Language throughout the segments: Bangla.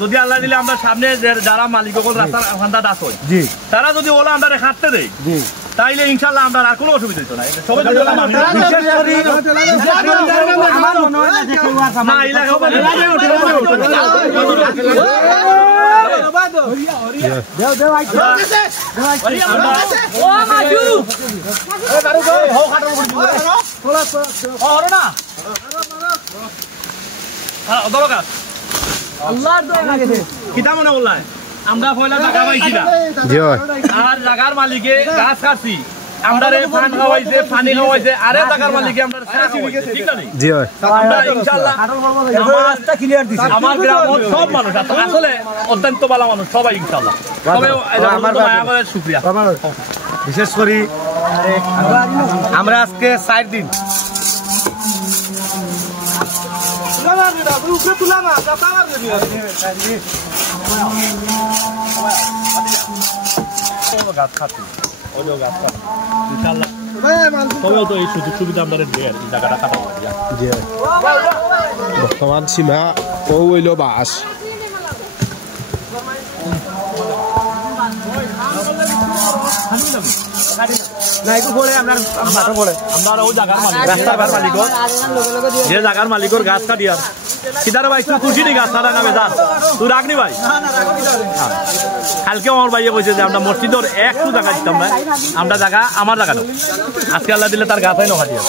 যদি আল্লাহ দিলে আমরা সামনে যারা মালিক রাস্তার ফান্দাটা আছে তারা যদি ওলা আমরা হাঁটতে দেয় তাইলে ইনশাআল্লাহ আমরা আর কোনো অসুবিধা হইতো না। সবাই কিতা মনে বললাম আমরা পয়লা টাকা পাইছি না আর জায়গার মালিকে গাছ কাটছি আমরা পান খাওয়াইছে পানি খাওয়াইছে আরে টাকার মালিকে আমরা ঠিক না জি আমরা ইনশাআল্লাহ আমার গ্রামের সব মানুষ আসলে অত্যন্ত ভালো মানুষ সবাই ইনশাআল্লাহ তবে আমার শুকরিয়া বিশেষ করে আমরা আজকে 4 দিন গাছ খাচ্ছি বর্তমান সীমা ও হইল বাস যে জায়গার মালিকর গাছ কাটিয়ার কিদার ভাই তুই খুশি নি গাছ কাটা নামে যা তুই রাখনি ভাই কালকে আমার ভাইয়ে কইছে যে আমরা মসজিদের একটু জায়গা দিতাম না আমরা জায়গা আমার জায়গা নাও আজকে আল্লাহ দিলে তার গাছাই না কাটিয়া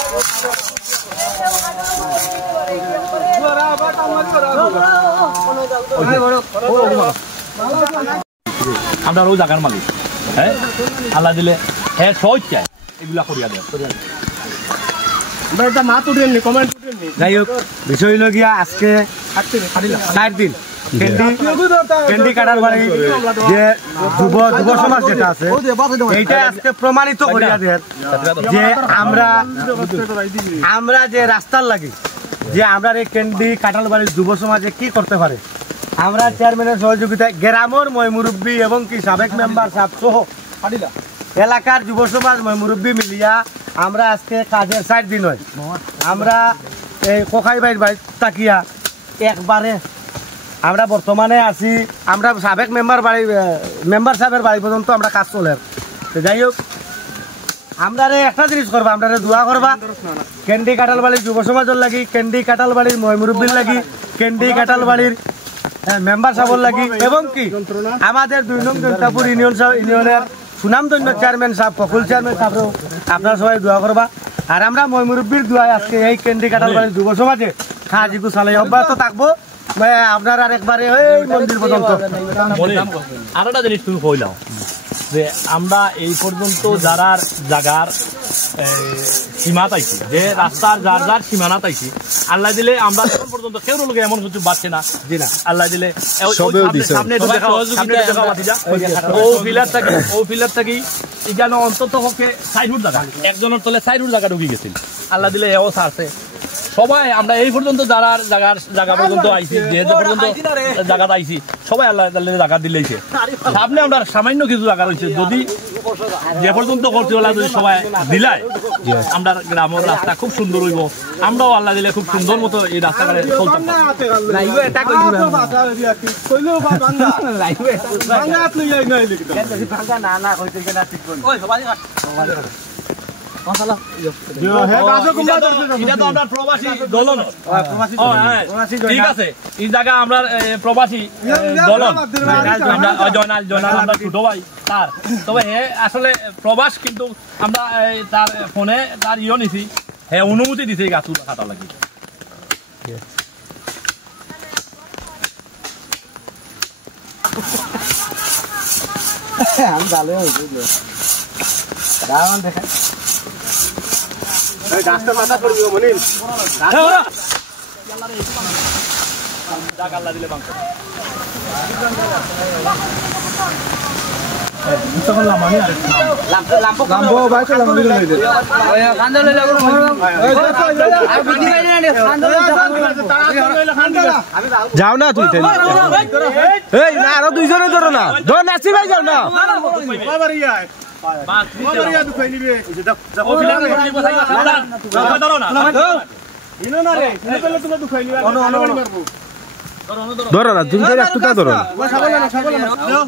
আমরা ওই জায়গার মালিক হ্যাঁ আল্লাহ দিলে হ্যাঁ সহজ চাই এগুলা করিয়া দেয় যাই হোক বিষয় হইল গিয়া আজকে 4 দিন ক্যান্ডি কাটার বাড়ি যে যুব সমাজ যেটা আছে এইটা আজকে প্রমাণিত করিয়া দেয় যে আমরা যে রাস্তার লাগি যে আমরা এই ক্যান্ডি কাটার বাড়ির যুব সমাজে কি করতে পারে আমরা চেয়ারম্যানের সহযোগিতায় গ্রামের ময়মুরব্বী এবং কি সাবেক মেম্বার সাহেব সহ এলাকার যুব সমাজ ময়মুরব্বী মিলিয়া আমরা আজকে কাজের 4 দিন হয় আমরা এই কোকাই বাইর বাড়ি তাকিয়া একবারে আমরা বর্তমানে আছি আমরা সাবেক মেম্বার সাহেবের বাড়ি পর্যন্ত আমরা কাজ চলে যাই হোক আমরা একটা জিনিস করবা আমরা দোয়া করবা ক্যান্ডি কাটাল বাড়ির যুব সমাজের লাগি ক্যান্ডি কাটাল বাড়ির ময়মুরব্বীর লাগি ক্যান্ডি কাটাল বাড়ির মেম্বার সাহেবের লাগি এবং কি আমাদের 2 নং জনতাপুর ইউনিয়নের সুনামধন্য চেয়ারম্যান সাহেব ফকুল চেয়ারম্যান সাহেবও আপনারা সবাই দোয়া করবা আর আমরা ময়মুরব্বীর দোয়ায় আজকে এই ক্যান্ডি কাটাল বাড়ির যুব সমাজে খাজিকু চালাই অব্যাহত থাকবো আপনার আর একবারে ওই মন্দির পর্যন্ত আর একটা জিনিস তুমি কইলাও যে আমরা এই পর্যন্ত যারা জায়গার সীমা তাইছি যে রাস্তার যার সীমানা তাইছি আল্লাহ দিলে আমরা এখন পর্যন্ত কেউ লোক এমন কিছু বাড়ছে না জি না আল্লাহ দিলে সামনে ও ফিলার থাকি এখানে অন্তত পক্ষে 4 ফুট জায়গা একজনের তলে 4 ফুট জায়গা ঢুকে গেছিল আল্লাহ দিলে এও ছাড়ছে সবাই আমরা এই পর্যন্ত যারা জায়গা পর্যন্ত আইছি যে পর্যন্ত জায়গাটা আইছি সবাই আল্লাহ জায়গা দিলেছে সামনে আমরা সামান্য কিছু জায়গা রয়েছে যদি যে পর্যন্ত করতে হলে যদি সবাই দিলাই আমরা গ্রামের রাস্তা খুব সুন্দর হইব আমরাও আল্লাহ দিলে খুব সুন্দর মতো এই রাস্তাঘাটে চলতাম ঠিক আছে এই জায়গা আমরা প্রবাসী দলন জয়নাল আমরা ছোট ভাই তার তবে হ্যাঁ আসলে প্রবাস কিন্তু আমরা তার ফোনে তার নিছি হ্যাঁ অনুমতি দিছে গাছ কাটা লাগি আমি ভালো হয়েছে দেখা গাছটা মাথা করবি মনিল যাও না তুই এই না আরো 2 জনে ধরো না ধর নাসি ভাই যাও না বাস ওমারিয়া দুখাই নিবে ও ফিলার করে দিব সাইজ সাবধান ধরো না ইনো না রে ইনো পেলে তুমি দুখাই নিবে অন মারবো ধরো না তুমি তো একটুটা ধরো না ও সাবলে না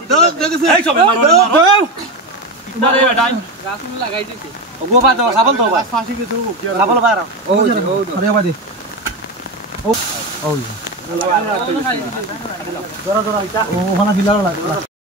দাও দেখেছি এই সবে মারো মারো ইদারে বেটাই গোবা দাও সাবল দাও ফাঁসি কিছু সাবল বাইরা ও আরে বাদি ও ও ধরো ধরো এটা ও ওখানে দিলাও লাগবে